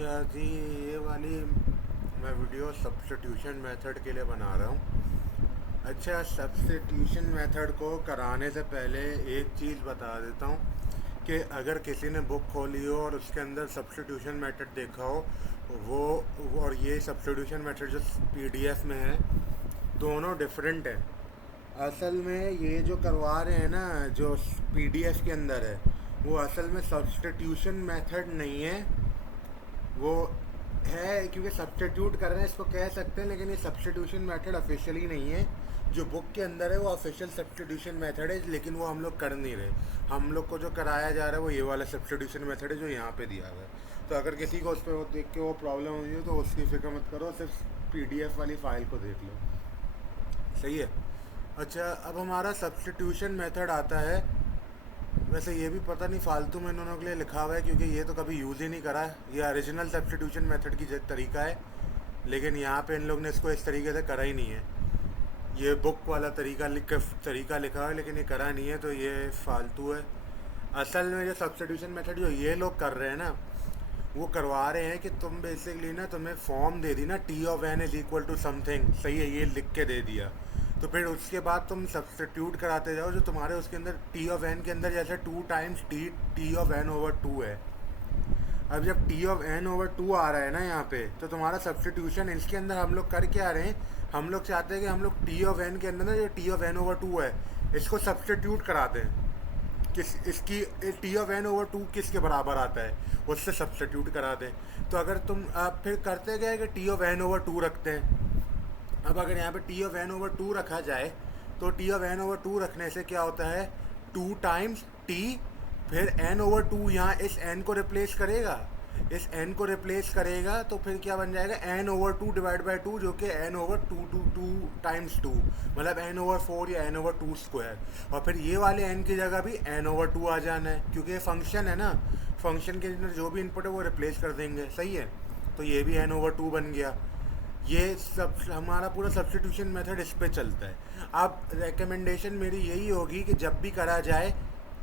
अच्छा जी, ये वाली मैं वीडियो सब्स्टिट्यूशन मेथड के लिए बना रहा हूँ। अच्छा, सब्स्टिट्यूशन मेथड को कराने से पहले एक चीज़ बता देता हूँ कि अगर किसी ने बुक खोली हो और उसके अंदर सब्स्टिट्यूशन मेथड देखा हो और ये सब्स्टिट्यूशन मेथड जो पीडीएफ में है, दोनों डिफरेंट है। असल में ये जो करवा रहे हैं ना, जो पीडीएफ के अंदर है, वो असल में सब्स्टिट्यूशन मेथड नहीं है। वो है क्योंकि सब्स्टिट्यूट कर रहे हैं, इसको कह सकते हैं, लेकिन ये सब्स्टिट्यूशन मेथड ऑफिशियली नहीं है। जो बुक के अंदर है वो ऑफिशियल सब्स्टिट्यूशन मेथड है, लेकिन वो हम लोग कर नहीं रहे। हम लोग को जो कराया जा रहा है वो ये वाला सब्स्टिट्यूशन मेथड है जो यहाँ पे दिया हुआ है। तो अगर किसी को उस पर देख के वो प्रॉब्लम हुई है तो उसकी फिक्र मत करो, सिर्फ पीडीएफ वाली फाइल को देख लो। सही है। अच्छा, अब हमारा सब्स्टिट्यूशन मेथड आता है। वैसे ये भी पता नहीं फालतू में इन्होंने के लिए लिखा हुआ है, क्योंकि ये तो कभी यूज़ ही नहीं करा है। ये ओरिजिनल सब्स्टिट्यूशन मेथड की तरीका है, लेकिन यहाँ पे इन लोग ने इसको इस तरीके से करा ही नहीं है। ये बुक वाला तरीका लिखा है, लेकिन ये करा नहीं है, तो ये फालतू है। असल में जो सब्स्टिट्यूशन मेथड जो ये लोग कर रहे हैं ना, वो करवा रहे हैं कि तुम बेसिकली ना, तुम्हें फॉर्म दे दी ना, T of n is equal to something, सही है, ये लिख के दे दिया। तो फिर उसके बाद तुम सब्स्टिट्यूट कराते जाओ, जो तुम्हारे उसके अंदर टी ऑफ एन के अंदर जैसे two times T of n over two है। अब जब T of n over two आ रहा है ना यहाँ पे, तो तुम्हारा सब्स्टिट्यूशन इसके अंदर हम लोग कर क्या रहे हैं, हम लोग चाहते हैं कि हम लोग टी ऑफ एन के अंदर ना, जो T of n over two है, इसको सब्स्टिट्यूट करा दें। किस इसकी T of n over two किसके बराबर आता है, उससे सब्स्टिट्यूट करा दें। तो अगर तुम आप फिर करते गए कि T of n over two रखते हैं। अब अगर यहाँ पे T of n over two रखा जाए, तो T of n over two रखने से क्या होता है, टू टाइम्स टी, फिर एन ओवर टू यहाँ इस एन को रिप्लेस करेगा, इस एन को रिप्लेस करेगा, तो फिर क्या बन जाएगा, n over two divide by two, जो कि n over two two two times two, मतलब एन ओवर फोर या एन ओवर टू स्क्वायर। और फिर ये वाले एन की जगह भी एन ओवर टू आ जाना है, क्योंकि ये फंक्शन है ना, फंक्शन के अंदर जो भी इनपुट है वो रिप्लेस कर देंगे। सही है। तो ये भी एन ओवर टू बन गया। ये सब हमारा पूरा सब्स्टिट्यूशन मेथड इस पे चलता है। अब रिकमेंडेशन मेरी यही होगी कि जब भी करा जाए,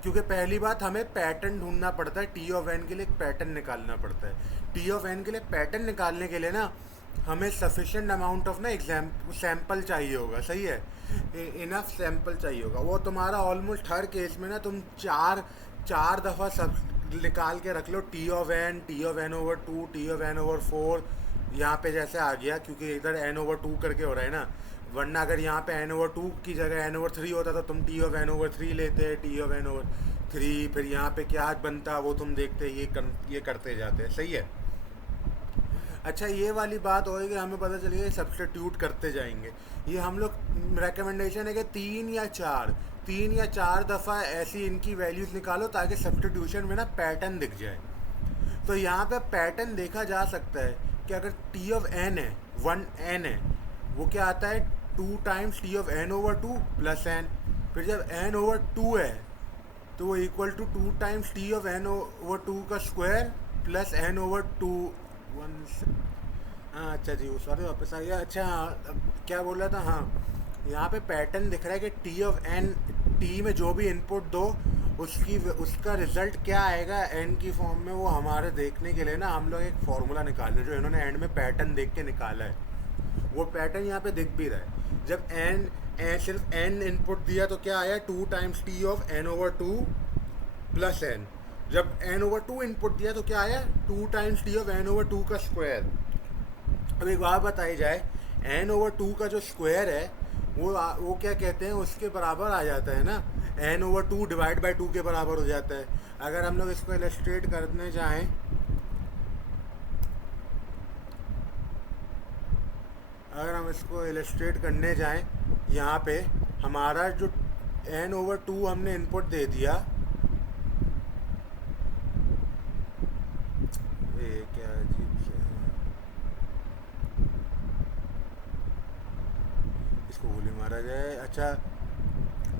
क्योंकि पहली बात हमें पैटर्न ढूंढना पड़ता है, टी ऑफ एन के लिए एक पैटर्न निकालना पड़ता है। टी ऑफ एन के लिए पैटर्न निकालने के लिए ना, हमें सफिशेंट अमाउंट ऑफ ना सैम्पल चाहिए होगा। सही है, इनफ सैम्पल चाहिए होगा। वो तुम्हारा ऑलमोस्ट हर केस में ना, तुम चार चार दफ़ा सब निकाल के रख लो, T of n over two, T of n over four. यहाँ पे जैसे आ गया, क्योंकि इधर एन ओवर टू करके हो रहा है ना, वरना अगर यहाँ पे एन ओवर टू की जगह एन ओवर थ्री होता तो तुम T of n over three लेते, T of n over three, फिर यहाँ पे क्या बनता वो तुम देखते, ये करते जाते। सही है। अच्छा, ये वाली बात होगी कि हमें पता चलिए सब्स्टिट्यूट करते जाएंगे। ये हम लोग रिकमेंडेशन है कि तीन या चार दफ़ा ऐसी इनकी वैल्यूज़ निकालो, ताकि सब्स्टिट्यूशन में ना पैटर्न दिख जाए। तो यहाँ पे पैटर्न देखा जा सकता है कि अगर टी ऑफ एन है, वन एन है, वो क्या आता है, two times T of n over two plus n. फिर जब एन ओवर टू है, तो वो equal to two times T of n over two का square plus n over two one. हाँ, अच्छा जी, वो सॉरी, वापस आ गया। अच्छा हाँ, अब क्या बोल रहा था, हाँ, यहाँ पे पैटर्न दिख रहा है कि टी ऑफ एन, टी में जो भी इनपुट दो, उसका रिजल्ट क्या आएगा एन की फॉर्म में, वो हमारे देखने के लिए ना हम लोग एक फार्मूला निकाल रहे हैं, जो इन्होंने एंड में पैटर्न देख के निकाला है। वो पैटर्न यहाँ पे दिख भी रहा है। जब सिर्फ एन इनपुट दिया तो क्या आया, two times T of n over two plus n. जब एन ओवर टू इनपुट दिया तो क्या आया, two times T of n over two का स्क्वायर। अब एक बात बताई जाए, एन ओवर टू का जो स्क्वायर है, वो क्या कहते हैं, उसके बराबर आ जाता है ना, n over two divide by two के बराबर हो जाता है। अगर हम लोग इसको इलस्ट्रेट करने जाएं, अगर हम इसको इलस्ट्रेट करने जाएं, यहाँ पे हमारा जो एन ओवर टू हमने इनपुट दे दिया, ये क्या अजीब से है, इसको गोली मारा जाए। अच्छा,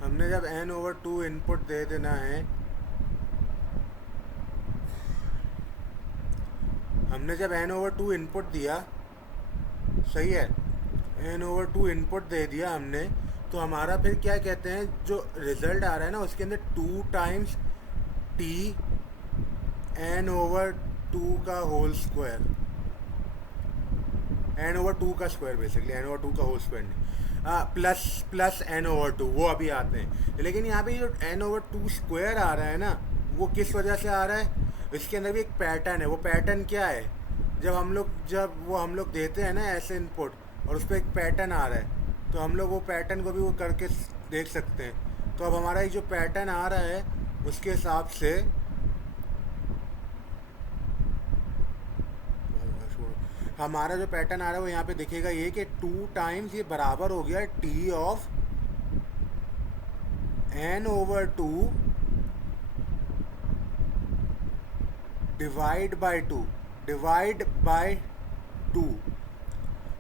हमने जब एन ओवर टू इनपुट दे देना है, हमने जब एन ओवर टू इनपुट दिया, सही है, एन ओवर टू इनपुट दे दिया हमने, तो हमारा फिर क्या कहते हैं, जो रिज़ल्ट आ रहा है ना, उसके अंदर two times T n over two का whole square, n over two का square basically, n over two का होल स्क्वायर नहीं, प्लस एन ओवर टू, वो अभी आते हैं। लेकिन यहाँ पे जो एन ओवर टू स्क्वायर आ रहा है ना, वो किस वजह से आ रहा है? इसके अंदर भी एक पैटर्न है। वो पैटर्न क्या है? जब हम लोग देते हैं ना ऐसे इनपुट और उस पर एक पैटर्न आ रहा है, तो हम लोग वो पैटर्न को भी वो करके देख सकते हैं। तो अब हमारा ये जो पैटर्न आ रहा है उसके हिसाब से हमारा जो पैटर्न आ रहा है वो यहाँ पे दिखेगा ये कि 2 टाइम्स ये बराबर हो गया T of n over two divide by two.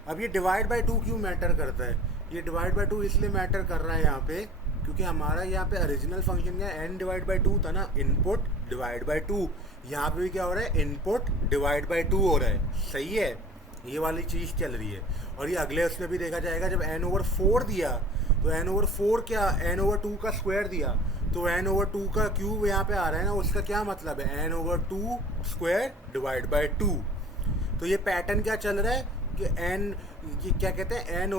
अब ये डिवाइड बाय टू क्यों मैटर करता है? ये डिवाइड बाय टू इसलिए मैटर कर रहा है यहाँ पे क्योंकि हमारा यहाँ पे ओरिजिनल फंक्शन क्या एन डिवाइड बाय टू था ना, इनपुट डिवाइड बाय टू। यहाँ पे भी क्या हो रहा है? इनपुट डिवाइड बाय टू हो रहा है। सही है, ये वाली चीज़ चल रही है। और ये अगले उसमें भी देखा जाएगा, जब एन ओवर फोर दिया तो एन ओवर फोर क्या, एन ओवर टू का स्क्वायर दिया तो एन ओवर टू का क्यूब यहाँ पे आ रहा है ना, उसका क्या मतलब है? N over two square divide by two. तो ये पैटर्न क्या चल रहा है कि एन, ये क्या कहते हैं, एन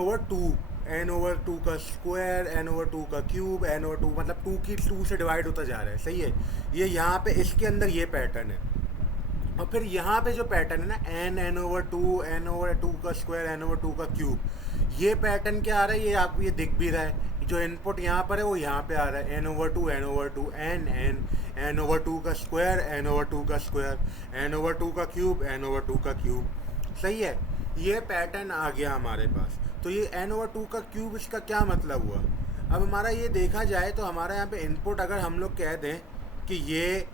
ओवर टू का स्क्वायर, एन ओवर टू का क्यूब, एन ओवर टू मतलब टू की टू से डिवाइड होता जा रहा है। सही है, ये यहाँ पे इसके अंदर ये पैटर्न है। और फिर यहाँ पे जो पैटर्न है ना, एन ओवर टू का स्क्वायर, एन ओवर टू का क्यूब, ये पैटर्न क्या आ रहा है? ये आपको ये दिख भी रहा है, जो इनपुट यहाँ पर है वो यहाँ पे आ रहा है, n over two n over two का स्क्वायर, एन ओवर टू का स्क्वायर, एन ओवर टू का क्यूब, एन ओवर टू का क्यूब। सही है, ये पैटर्न आ गया हमारे पास। तो ये एन ओवर टू का क्यूब, इसका क्या मतलब हुआ? अब हमारा ये देखा जाए तो हमारा यहाँ पे इनपुट अगर हम लोग कह दें कि ये,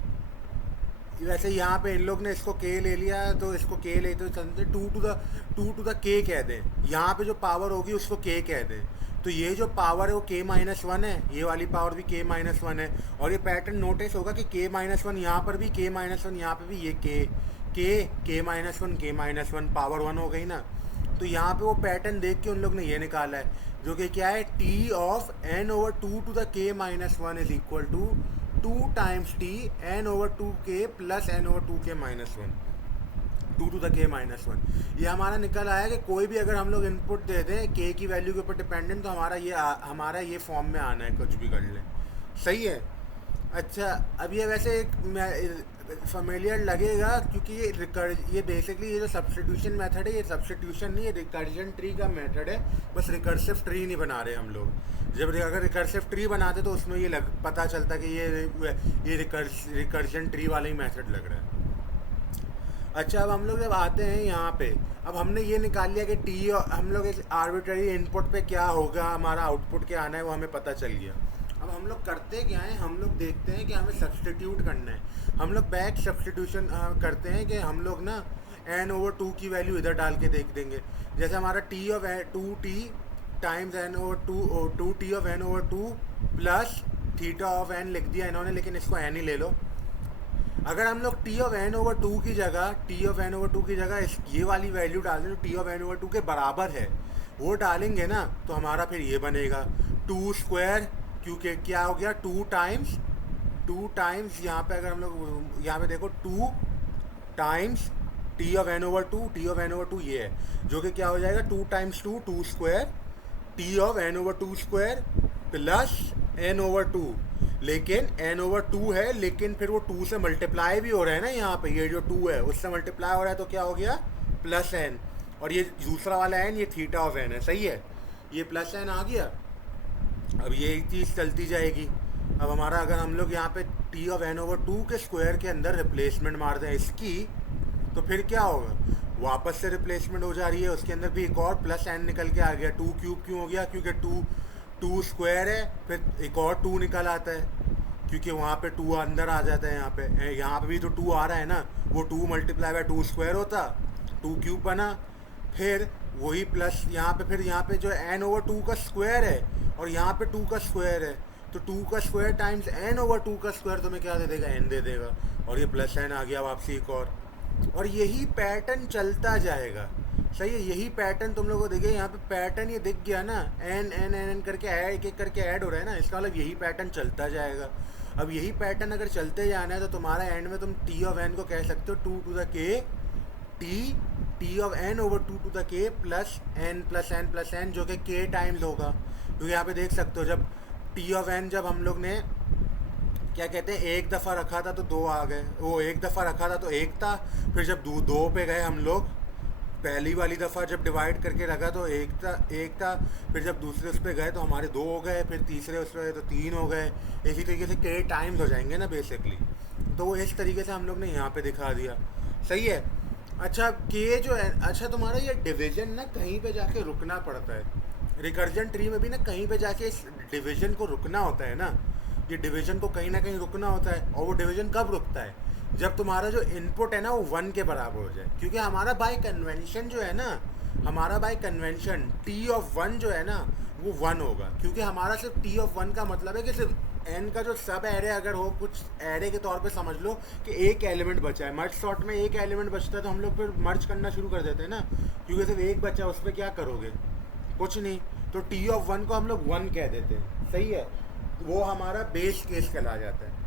वैसे यहाँ पे इन लोग ने इसको के ले लिया तो इसको के ले तो समझे टू टू द के कह दें। यहाँ पे जो पावर होगी उसको के कह दें। तो ये जो पावर है वो के माइनस वन है, ये वाली पावर भी के माइनस वन है। और ये पैटर्न नोटिस होगा कि के माइनस वन यहाँ पर भी, के माइनस वन यहाँ पे भी, ये के माइनस वन पावर वन हो गई ना। तो यहाँ पे वो पैटर्न देख के उन लोग ने ये निकाला है, जो कि क्या है, T of n over two to the k minus one is equal to 2 times T n over two k plus n over two k minus one, two to the k minus one. ये हमारा निकल आया कि कोई भी अगर हम लोग इनपुट दे दें के की वैल्यू के ऊपर डिपेंडेंट, तो हमारा ये फॉर्म में आना है, कुछ भी कर लें। सही है। अच्छा, अब ये वैसे एक फेमिलियर लगेगा क्योंकि ये बेसिकली ये जो सब्स्टिट्यूशन मेथड है, ये सब्स्टिट्यूशन नहीं, ये रिकर्जन ट्री का मेथड है। बस रिकर्सिव ट्री नहीं बना रहे हम लोग। जब अगर रिकर्सिव ट्री बनाते तो उसमें ये पता चलता कि ये रिकर्जन ट्री वाला ही मेथड लग रहा है। अच्छा, अब हम लोग जब आते हैं यहाँ पे, अब हमने ये निकाल लिया कि टी, हम लोग इस आर्बिट्ररी इनपुट पे क्या होगा, हमारा आउटपुट क्या आना है वो हमें पता चल गया। अब हम लोग करते क्या है, हम लोग देखते हैं कि हमें सब्स्टिट्यूट करना है। हम लोग बैक सब्स्टिट्यूशन करते हैं कि हम लोग ना एन ओवर टू की वैल्यू इधर डाल के देख देंगे। जैसे हमारा T of two T times n over two T of n over two plus theta of n लिख दिया इन्होंने, लेकिन इसको एन ही ले लो। अगर हम लोग T of n over two की जगह ये वाली वैल्यू डाल दें, तो T of n over two के बराबर है वो डालेंगे ना, तो हमारा फिर ये बनेगा टू स्क्वायर, क्योंकि क्या हो गया, टू टाइम्स यहाँ पे अगर हम लोग यहाँ पे देखो, two times T of n over two ये है, जो कि क्या हो जाएगा, two times two square T of n over two square plus n over two. लेकिन एन ओवर टू है, लेकिन फिर वो टू से मल्टीप्लाई भी हो रहा है ना, यहाँ पे ये जो टू है उससे मल्टीप्लाई हो रहा है, तो क्या हो गया, प्लस एन। और ये दूसरा वाला एन, ये थीटा ऑफ एन है। सही है, ये प्लस एन आ गया। अब ये चीज़ चलती जाएगी। अब हमारा अगर हम लोग यहाँ पे T of n over two के स्क्वायर के अंदर रिप्लेसमेंट मार दें इसकी, तो फिर क्या होगा, वापस से रिप्लेसमेंट हो जा रही है, उसके अंदर भी एक और प्लस एन निकल के आ गया। टू क्यूब क्यों हो गया, क्योंकि टू स्क्वायर है, फिर एक और टू निकल आता है, क्योंकि वहाँ पे टू अंदर आ जाता है। यहाँ पे भी तो टू आ रहा है ना, वो to multiply by two square होता, टू क्यूब बना, फिर वही प्लस यहाँ पे जो एन ओवर टू का स्क्वायर है और यहाँ पे टू का स्क्वायर है, तो टू का square times n over two का स्क्वायर तुम्हें क्या दे देगा, एन दे देगा। और ये प्लस एन आ गया वापसी एक और यही पैटर्न चलता जाएगा। सही है, यही पैटर्न तुम लोगों को देखिए, यहाँ पे पैटर्न ये दिख गया ना, एन एन एन एन करके एक एक करके ऐड हो रहा है ना, इसका मतलब यही पैटर्न चलता जाएगा। अब यही पैटर्न अगर चलते जाना है तो तुम्हारा एंड में तुम टी ऑफ एन को कह सकते हो 2 to the k T of n over 2 to the k plus n जो कि k टाइम्स होगा, क्योंकि यहाँ पे देख सकते हो जब टी ऑफ एन जब हम लोग ने क्या कहते हैं एक दफ़ा रखा था तो दो आ गए, वो एक दफ़ा रखा था तो एक था, फिर जब दो पे गए हम लोग पहली वाली दफ़ा जब डिवाइड करके रखा तो एक था, फिर जब दूसरे उस पर गए तो हमारे दो हो गए, फिर तीसरे उस पर गए तो तीन हो गए, इसी तरीके से के टाइम्स हो जाएंगे ना बेसिकली। तो वो इस तरीके से हम लोग ने यहाँ पे दिखा दिया, सही है। अच्छा के जो है, अच्छा तुम्हारा ये डिवीजन ना कहीं पे जाके रुकना पड़ता है, रिकर्जन ट्री में भी ना कहीं पे जाके इस डिवीजन को रुकना होता है ना, ये डिवीजन को कहीं ना कहीं रुकना होता है। और वो डिवीजन कब रुकता है, जब तुम्हारा जो इनपुट है ना वो 1 के बराबर हो जाए, क्योंकि हमारा बाय कन्वेंशन जो है ना, हमारा बाय कन्वेंशन टी ऑफ 1 जो है ना वो 1 होगा, क्योंकि हमारा सिर्फ टी ऑफ 1 का मतलब है कि सिर्फ एन का जो सब एरे अगर हो, कुछ एरे के तौर पे समझ लो कि एक एलिमेंट बचा है, मर्ज सॉर्ट में एक एलिमेंट बचता है तो हम लोग फिर मर्ज करना शुरू कर देते हैं ना, क्योंकि सिर्फ एक बचा, उस पर क्या करोगे, कुछ नहीं। तो टी ऑफ 1 को हम लोग 1 कह देते हैं, सही है। वो हमारा बेस केस कहला जाता है।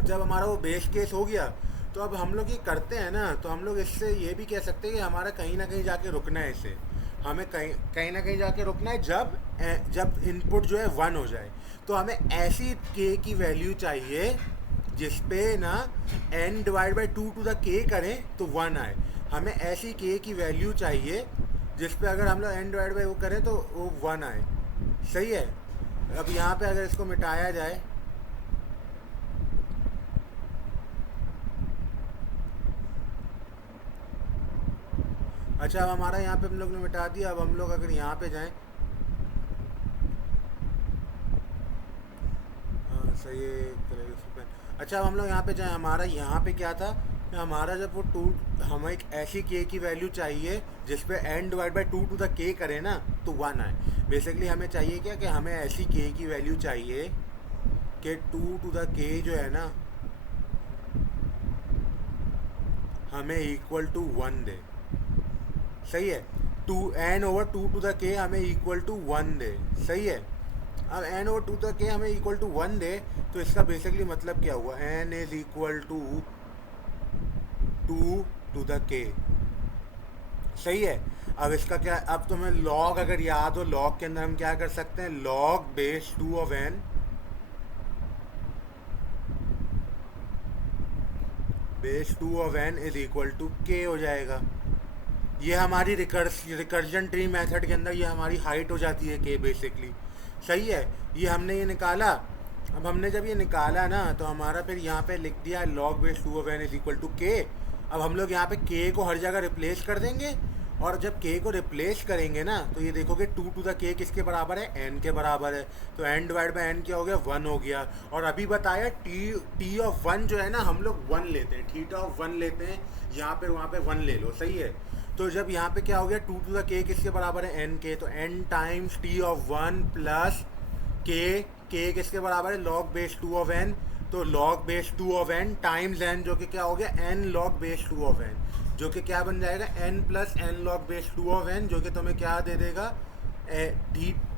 जब हमारा वो बेस केस हो गया तो अब हम लोग ये करते हैं ना, तो हम लोग इससे ये भी कह सकते हैं कि हमारा कहीं ना कहीं जाके रुकना है, इसे हमें कहीं ना कहीं जाके रुकना है जब इनपुट जो है 1 हो जाए। तो हमें ऐसी के की वैल्यू चाहिए जिसपे ना n divide by 2 to the k करें तो 1 आए, हमें ऐसी के की वैल्यू चाहिए जिसपे अगर हम लोग n डिवाइड बाई वो करें तो वो 1 आए, सही है। अब यहाँ पे अगर इसको मिटाया जाए, अच्छा अब हमारा यहाँ पे हम लोग ने मिटा दिया। अब हम लोग अगर यहाँ पे जाएं, हाँ सही है। अच्छा अब हम लोग यहाँ पे जाएं, हमारा यहाँ पे क्या था, हमारा जब वो हमें एक ऐसी के की वैल्यू चाहिए जिस पे n divide by 2 to the k करें ना तो 1 आए। बेसिकली हमें चाहिए क्या, कि हमें ऐसी के की वैल्यू चाहिए कि 2 to the k जो है ना हमें इक्वल टू 1 दे, सही है। n over 2 to the k हमें इक्वल टू 1 दे, सही है। अब n over 2 to the k हमें इक्वल टू 1 दे तो इसका बेसिकली मतलब क्या हुआ, n is equal to 2 to the k, सही है। अब इसका क्या, अब तुम्हें log अगर याद हो, log के अंदर हम क्या कर सकते हैं, log base 2 of n base 2 of n is equal to k हो जाएगा। ये हमारी रिकर्जन ट्री मेथड के अंदर ये हमारी हाइट हो जाती है k बेसिकली, सही है। ये हमने ये निकाला। अब हमने जब ये निकाला ना तो हमारा फिर यहाँ पे लिख दिया log base 2 of n is equal to k। अब हम लोग यहाँ पे k को हर जगह रिप्लेस कर देंगे, और जब k को रिप्लेस करेंगे ना तो ये देखोगे 2 to the k किसके बराबर है, n के बराबर है। तो n डिवाइड बाई n क्या हो गया, 1 हो गया। और अभी बताया t ऑफ 1 जो है ना हम लोग 1 लेते हैं, थीटा ऑफ 1 लेते हैं, यहाँ पे वहाँ पे 1 ले लो, सही है। तो जब यहाँ पे क्या हो गया 2 to the k किसके बराबर है, n के, तो n times t of 1 plus k किसके बराबर है, log बेस 2 of n, तो log base 2 of n times n जो कि क्या हो गया n log base 2 of n, जो कि क्या बन जाएगा n plus n log base 2 of n, जो कि तुम्हें क्या दे देगा,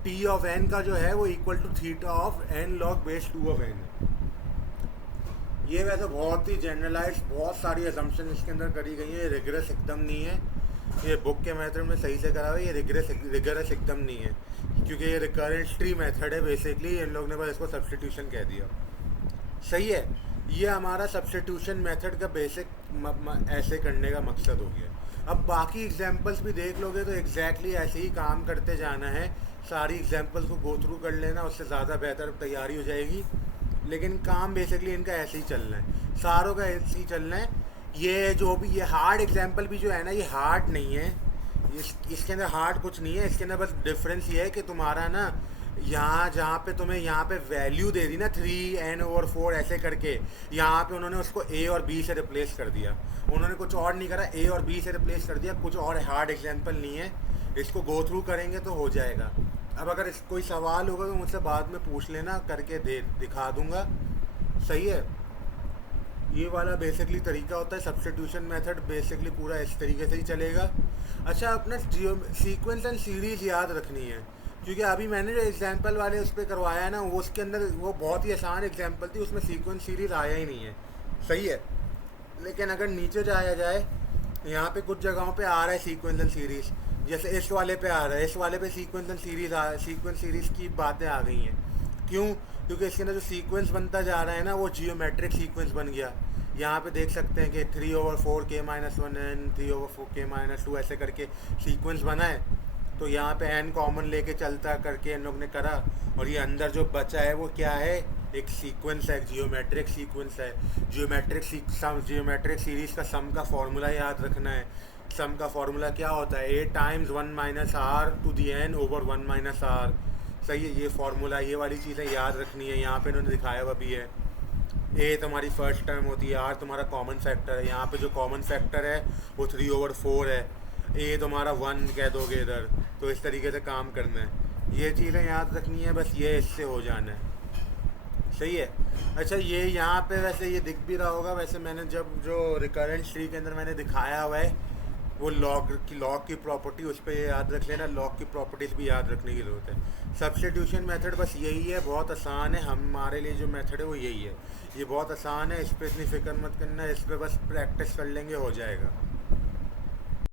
t ऑफ n का जो है वो equal to theta of n log base 2 of n। ये वैसे बहुत ही जनरलाइज, बहुत सारी असम्पशन इसके अंदर करी गई है, रिगरस एकदम नहीं है। ये बुक के मेथड में सही से करा हुआ है, ये रिगरस एकदम नहीं है, क्योंकि ये रिकरेंट ट्री मेथड है बेसिकली, इन लोग ने बस इसको सब्स्टिट्यूशन कह दिया, सही है। ये हमारा सब्स्टिट्यूशन मेथड का बेसिक ऐसे करने का मकसद हो गया। अब बाकी एग्जांपल्स भी देख लोगे तो एग्जैक्टली ऐसे ही काम करते जाना है, सारी एग्जांपल्स को गो थ्रू कर लेना, उससे ज़्यादा बेहतर तैयारी हो जाएगी। लेकिन काम बेसिकली इनका ऐसे ही चलना है, सारों का ऐसे ही चलना है। ये जो भी ये हार्ड एग्जांपल भी जो है ना ये हार्ड नहीं है, इसके अंदर हार्ड कुछ नहीं है, इसके अंदर बस डिफरेंस ये है कि तुम्हारा ना यहाँ जहाँ पे तुम्हें यहाँ पे वैल्यू दे दी ना 3n/4 ऐसे करके, यहाँ पे उन्होंने उसको a और b से रिप्लेस कर दिया, उन्होंने कुछ और नहीं करा, a और b से रिप्लेस कर दिया, कुछ और हार्ड एग्जांपल नहीं है। इसको गो थ्रू करेंगे तो हो जाएगा। अब अगर कोई सवाल होगा तो मुझसे बाद में पूछ लेना, करके दिखा दूंगा, सही है। ये वाला बेसिकली तरीका होता है, सब्स्टिट्यूशन मेथड बेसिकली पूरा इस तरीके से ही चलेगा। अच्छा अपना सीक्वेंस एंड सीरीज़ याद रखनी है, क्योंकि अभी मैंने जो एग्जाम्पल वाले उस पर करवाया है ना, वो उसके अंदर वो बहुत ही आसान एग्जाम्पल थी, उसमें सीक्वेंस सीरीज आया ही नहीं है। सही है। लेकिन अगर नीचे जाया जाए, यहाँ पे कुछ जगहों पे आ रहा है सीक्वेंसल सीरीज। जैसे इस वाले पे आ रहा है, इस वाले पे सीक्वेंस सीरीज की बातें आ गई हैं। क्यों? क्योंकि इसके अंदर जो सीक्वेंस बनता जा रहा है ना, वो जियोमेट्रिक सीक्वेंस बन गया। यहाँ पे देख सकते हैं कि 3/4 k-1 n, 3/4 k-2 ऐसे करके सीक्वेंस बना है। तो यहाँ पे n कॉमन लेके चलता करके इन लोग ने करा, और ये अंदर जो बचा है वो क्या है? एक सीक्वेंस है, जियोमेट्रिक सीक्वेंस है। जियोमेट्रिक सीरीज का सम का फॉर्मूला याद रखना है। सम का फॉर्मूला क्या होता है? a times 1 - r⁻⁻r। सही है, ये फॉर्मूला, ये वाली चीज़ें याद रखनी है। यहाँ पे इन्होंने दिखाया हुआ भी है। ए तुम्हारी फर्स्ट टर्म होती है, आर तुम्हारा कॉमन फैक्टर है। यहाँ पे जो कॉमन फैक्टर है वो 3/4 है। ए तुम्हारा 1 कह दोगे इधर, तो इस तरीके से काम करना है। ये चीज़ें याद रखनी है, बस ये इससे हो जाना है। सही है। अच्छा, ये यहाँ पे वैसे ये दिख भी रहा होगा, वैसे मैंने जब जो रिकरेंस ट्री के अंदर मैंने दिखाया हुआ है, वो लॉग की प्रॉपर्टी, उस पर याद रख लेना। लॉग की प्रॉपर्टीज़ भी याद रखने की ज़रूरत है। सब्स्टिट्यूशन मेथड बस यही है, बहुत आसान है। हमारे लिए जो मेथड है वो यही है। ये बहुत आसान है, इस पर इतनी फिक्र मत करना, इस पर बस प्रैक्टिस कर लेंगे, हो जाएगा।